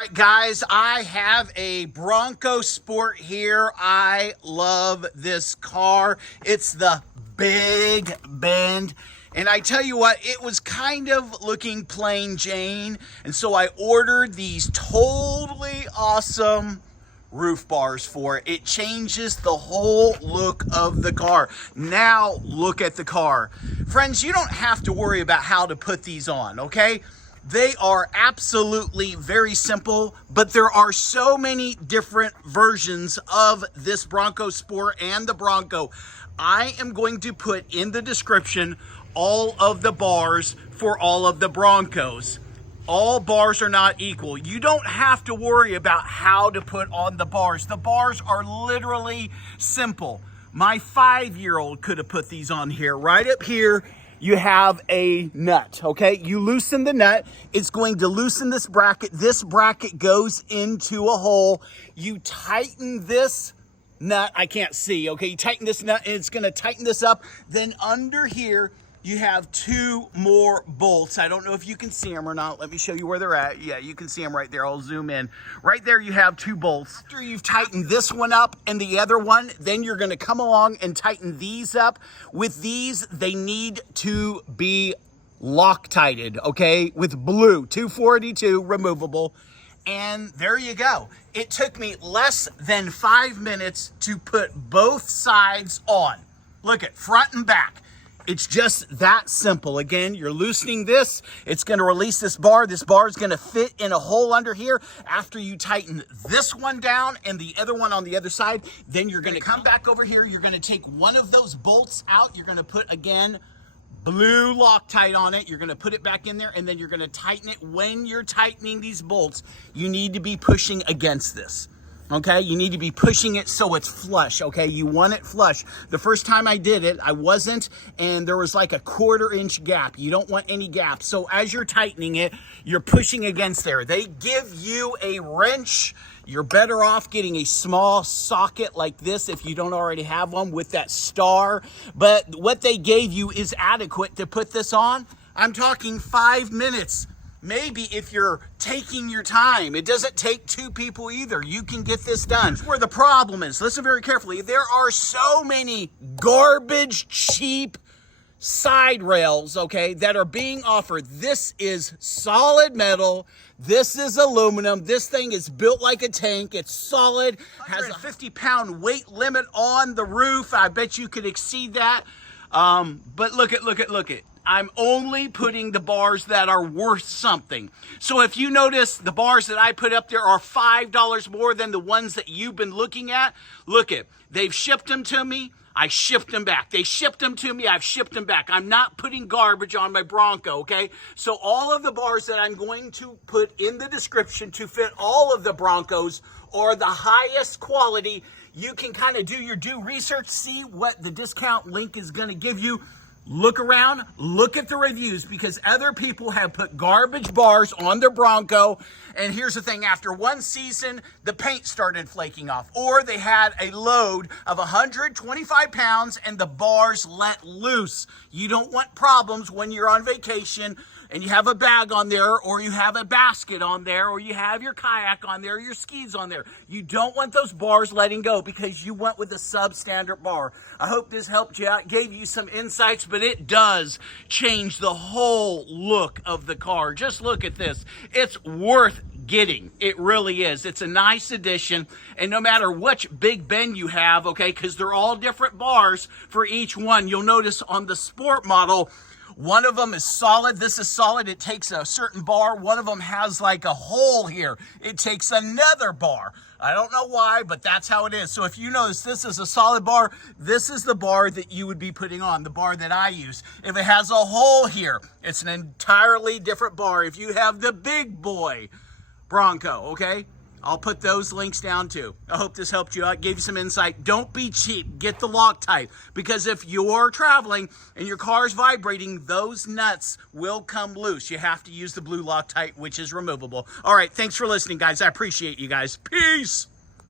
Right, guys, I have a Bronco Sport here. I love this car. It's the Big Bend. And I tell you what, it was kind of looking plain Jane. And so I ordered these totally awesome roof bars for it. It changes the whole look of the car. Now look at the car. Friends, you don't have to worry about how to put these on, okay? They are absolutely very simple, but there are so many different versions of this Bronco Sport and the Bronco. I am going to put in the description all of the bars for all of the Broncos. All bars are not equal. You don't have to worry about how to put on the bars. The bars are literally simple. My 5-year-old could have put these on here. Right up here, you have a nut, okay? You loosen the nut. It's going to loosen this bracket. This bracket goes into a hole. You tighten this nut. I can't see, okay? You tighten this nut, and it's going to tighten this up. Then under here, you have 2 more bolts. I don't know if you can see them or not. Let me show you where they're at. Yeah, you can see them right there. I'll zoom in. Right there, you have 2 bolts. After you've tightened this one up and the other one, then you're going to come along and tighten these up. With these, they need to be Loctited, okay, with blue, 242 removable. And there you go. It took me less than 5 minutes to put both sides on. Look at front and back. It's just that simple. Again, you're loosening this. It's going to release this bar. This bar is going to fit in a hole under here. After you tighten this one down and the other one on the other side, then you're going to come back over here. You're going to take one of those bolts out. You're going to put, again, blue Loctite on it. You're going to put it back in there, and then you're going to tighten it. When you're tightening these bolts, you need to be pushing against this. Okay, you need to be pushing it so it's flush, okay? You want it flush. The first time I did it, I wasn't, and there was like a 1/4 inch gap. You don't want any gap. So as you're tightening it, you're pushing against there. They give you a wrench. You're better off getting a small socket like this if you don't already have one with that star. But what they gave you is adequate to put this on. I'm talking 5 minutes. Maybe if you're taking your time. It doesn't take 2 people either. You can get this done. Here's where the problem is. Listen very carefully. There are so many garbage, cheap side rails, okay, that are being offered. This is solid metal. This is aluminum. This thing is built like a tank. It's solid. Has a 50-pound weight limit on the roof. I bet you could exceed that. But look at. I'm only putting the bars that are worth something. So if you notice, the bars that I put up there are $5 more than the ones that you've been looking at. Look it, they've shipped them to me. I shipped them back. They shipped them to me. I've shipped them back. I'm not putting garbage on my Bronco, okay? So all of the bars that I'm going to put in the description to fit all of the Broncos are the highest quality. You can kind of do your due research, see what the discount link is going to give you. Look around, look at the reviews, because other people have put garbage bars on their Bronco. And here's the thing, after 1 season, the paint started flaking off. Or they had a load of 125 pounds and the bars let loose. You don't want problems when you're on vacation and you have a bag on there, or you have a basket on there, or you have your kayak on there, or your skis on there. You don't want those bars letting go because you went with a substandard bar. I hope this helped you out, gave you some insights, but it does change the whole look of the car. Just look at this. It's worth getting. It really is. It's a nice addition, and no matter which Big Bend you have, okay, because they're all different bars for each one. You'll notice on the Sport model, one of them is solid. This is solid. It takes a certain bar. One of them has like a hole here. It takes another bar. I don't know why, but that's how it is. So if you notice this is a solid bar, this is the bar that you would be putting on, the bar that I use. If it has a hole here, it's an entirely different bar. If you have the big boy Bronco, okay? I'll put those links down too. I hope this helped you out, gave you some insight. Don't be cheap. Get the Loctite, because if you're traveling and your car's vibrating, those nuts will come loose. You have to use the blue Loctite, which is removable. All right, thanks for listening, guys. I appreciate you guys. Peace.